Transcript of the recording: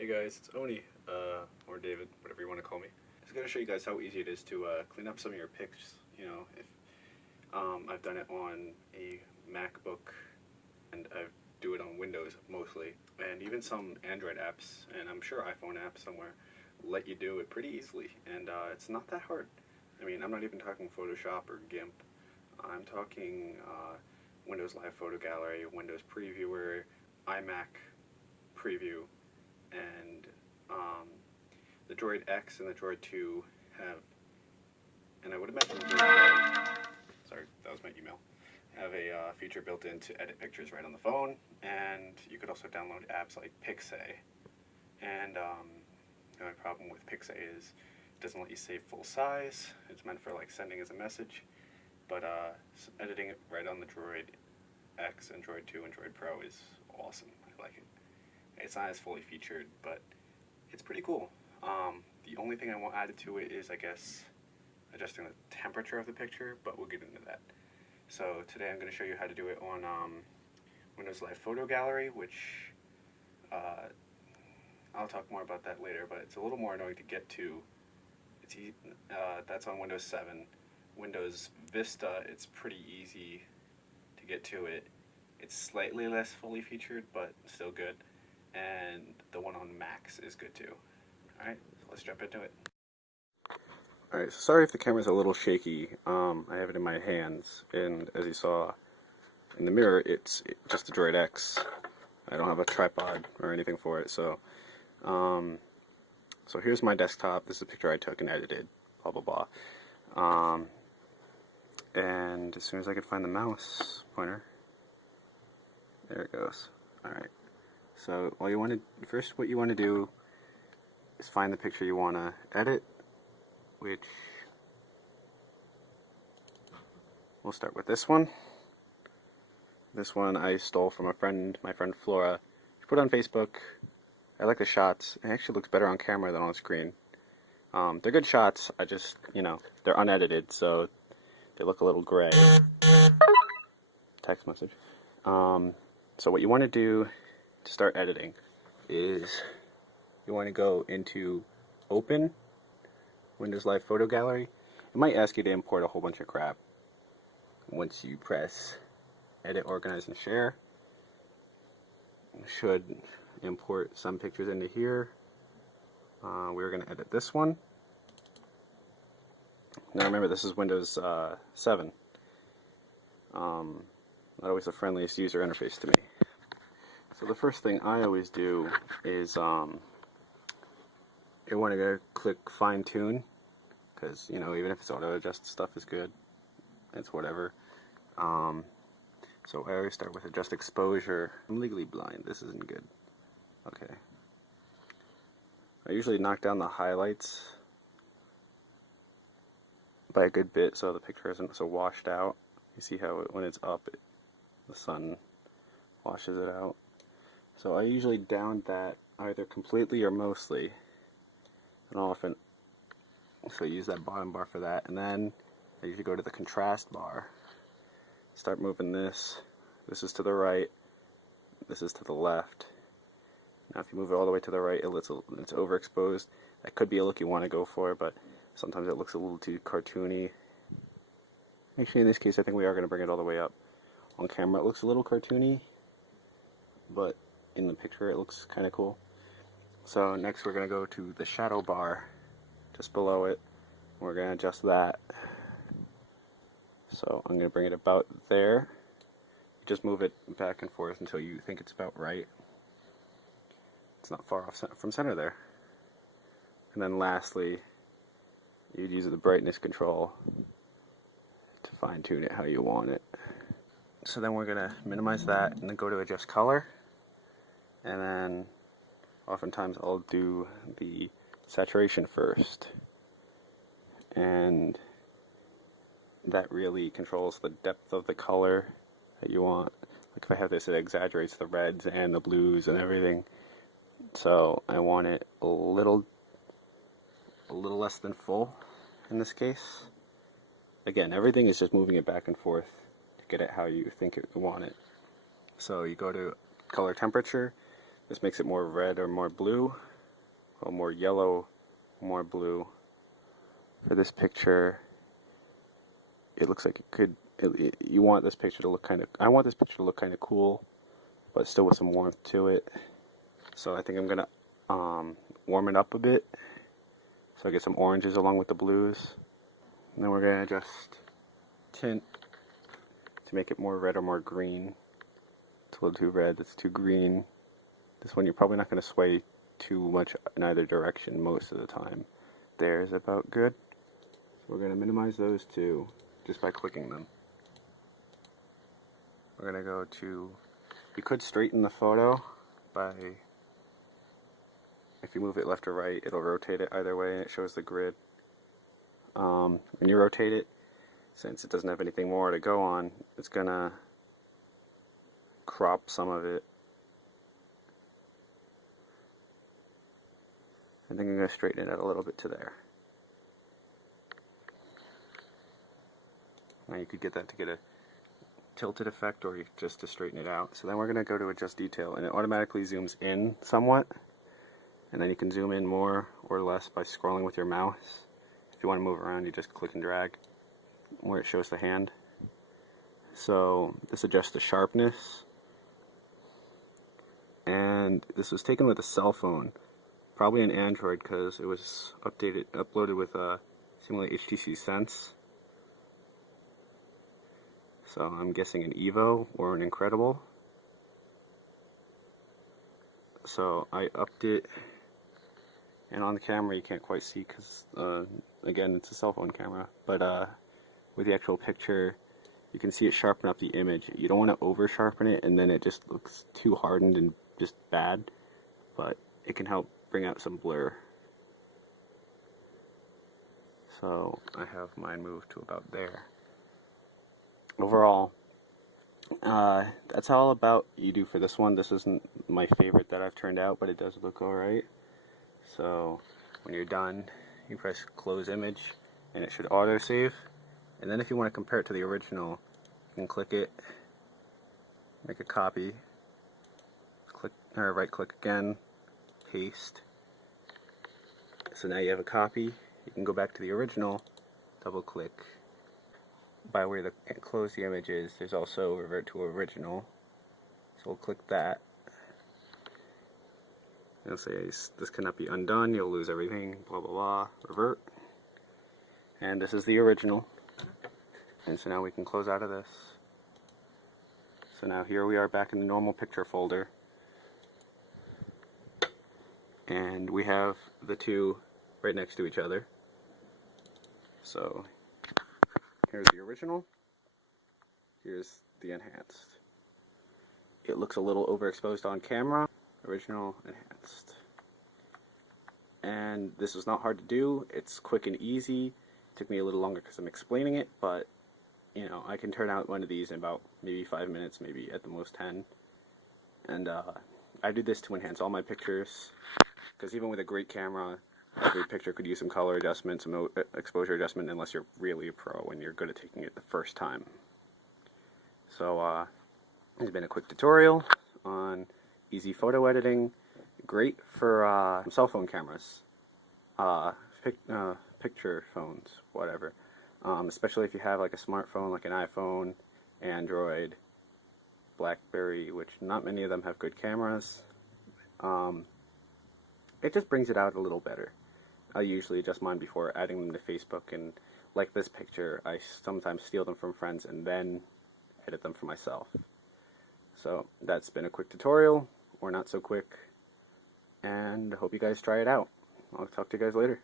Hey guys, it's Oni, or David, whatever you want to call me. Just going to show you guys how easy it is to clean up some of your pics. You know, if I've done it on a MacBook, and I do it on Windows mostly, and even some Android apps, and I'm sure iPhone apps somewhere let you do it pretty easily, and it's not that hard. I mean, I'm not even talking Photoshop or GIMP. I'm talking Windows Live Photo Gallery, Windows Previewer, iMac Preview, and the Droid X and the Droid 2 have, and I would imagine the Droid Pro, sorry, that was my email, have a feature built in to edit pictures right on the phone, and you could also download apps like PicSay. And the only problem with PicSay is it doesn't let you save full size. It's meant for like sending as a message, but editing it right on the Droid X and Droid 2 and Droid Pro is awesome. I like it. It's not as fully featured, but it's pretty cool. The only thing I want added to it is, I guess, adjusting the temperature of the picture, but we'll get into that. So today I'm going to show you how to do it on Windows Live Photo Gallery, which I'll talk more about that later, but it's a little more annoying to get to. That's on Windows 7. Windows Vista, it's pretty easy to get to it. It's slightly less fully featured, but still good. And the one on Macs is good too. Alright, so let's jump into it. Alright, so sorry if the camera's a little shaky. I have it in my hands, and as you saw in the mirror, it's just the Droid X. I don't have a tripod or anything for it, so so here's my desktop. This is a picture I took and edited, blah blah blah. And as soon as I can find the mouse pointer, there it goes. Alright. So what you want to do is find the picture you want to edit, which we'll start with this one. This one I stole from my friend Flora. She put it on Facebook. I like the shots. It actually looks better on camera than on screen. They're good shots. I just, they're unedited, so they look a little gray. Text message. So what you want to do to start editing is you want to go into Open, Windows Live Photo Gallery. It might ask you to import a whole bunch of crap. Once you press Edit, Organize, and Share, you should import some pictures into here. We're going to edit this one. Now remember, this is Windows 7. Not always the friendliest user interface to me. So the first thing I always do is you want to go click Fine Tune, because even if it's auto adjust stuff is good. It's whatever. So I always start with Adjust Exposure. I'm legally blind. This isn't good. Okay. I usually knock down the highlights by a good bit so the picture isn't so washed out. You see how when it's up, the sun washes it out. So I usually down that either completely or mostly, and often, so I use that bottom bar for that, and then I usually go to the contrast bar, start moving this. This is to the right, this is to the left. Now if you move it all the way to the right, it's overexposed. That could be a look you want to go for, but sometimes it looks a little too cartoony. Actually in this case I think we are going to bring it all the way up. On camera it looks a little cartoony, but in the picture it looks kind of cool. So next we're going to go to the shadow bar just below it. We're going to adjust that. So I'm going to bring it about there. You just move it back and forth until you think it's about right. It's not far off from center there. And then lastly, you'd use the brightness control to fine tune it how you want it. So then we're going to minimize that and then go to adjust color. And then oftentimes I'll do the saturation first. And that really controls the depth of the color that you want. Like if I have this, it exaggerates the reds and the blues and everything. So I want it a little less than full in this case. Again, everything is just moving it back and forth to get it how you think you want it. So you go to color temperature. This makes it more red or more blue. little more yellow, more blue. For this picture, it looks like it could, you want this picture to look kind of, I want this picture to look kind of cool, but still with some warmth to it. So I think I'm going to warm it up a bit, so I get some oranges along with the blues. And then we're going to just tint to make it more red or more green. It's a little too red, it's too green. This one you're probably not going to sway too much in either direction most of the time. There's about good. So we're going to minimize those two just by clicking them. We're going to go to, you could straighten the photo by, if you move it left or right, it'll rotate it either way and it shows the grid. When you rotate it, since it doesn't have anything more to go on, it's going to crop some of it. I think I'm going to straighten it out a little bit to there. Now you could get that to get a tilted effect or just to straighten it out. So then we're going to go to adjust detail, and it automatically zooms in somewhat. And then you can zoom in more or less by scrolling with your mouse. If you want to move around, you just click and drag where it shows the hand. So this adjusts the sharpness. And this was taken with a cell phone. Probably an Android because it was uploaded with Simulate HTC Sense. So I'm guessing an Evo or an Incredible. So I upped it, and on the camera you can't quite see because again it's a cell phone camera, but with the actual picture you can see it sharpen up the image. You don't want to over sharpen it and then it just looks too hardened and just bad, but it can help bring out some blur. So I have mine moved to about there. Overall, that's all about you do for this one. This isn't my favorite that I've turned out, but it does look alright. So when you're done, you press close image and it should auto save. And then if you want to compare it to the original, you can click it, make a copy, click or right click again, paste. So now you have a copy. You can go back to the original, double click. By where the close the image is, there's also revert to original. So we'll click that. It'll say this cannot be undone, you'll lose everything, blah blah blah, revert. And this is the original. And so now we can close out of this. So now here we are back in the normal picture folder. And we have the two right next to each other. So here's the original, here's the enhanced. It looks a little overexposed on camera. Original, enhanced. And this is not hard to do, it's quick and easy. It took me a little longer because I'm explaining it, but you know, I can turn out one of these in about maybe 5 minutes, maybe at the most 10. And I do this to enhance all my pictures, because even with a great camera, every picture could use some color adjustment, some exposure adjustment, unless you're really a pro and you're good at taking it the first time. So this has been a quick tutorial on easy photo editing. Great for cell phone cameras, picture phones, whatever. Especially if you have like a smartphone, like an iPhone, Android, BlackBerry, which not many of them have good cameras. It just brings it out a little better. I usually adjust mine before adding them to Facebook, and like this picture, I sometimes steal them from friends and then edit them for myself. So that's been a quick tutorial, or not so quick, and I hope you guys try it out. I'll talk to you guys later.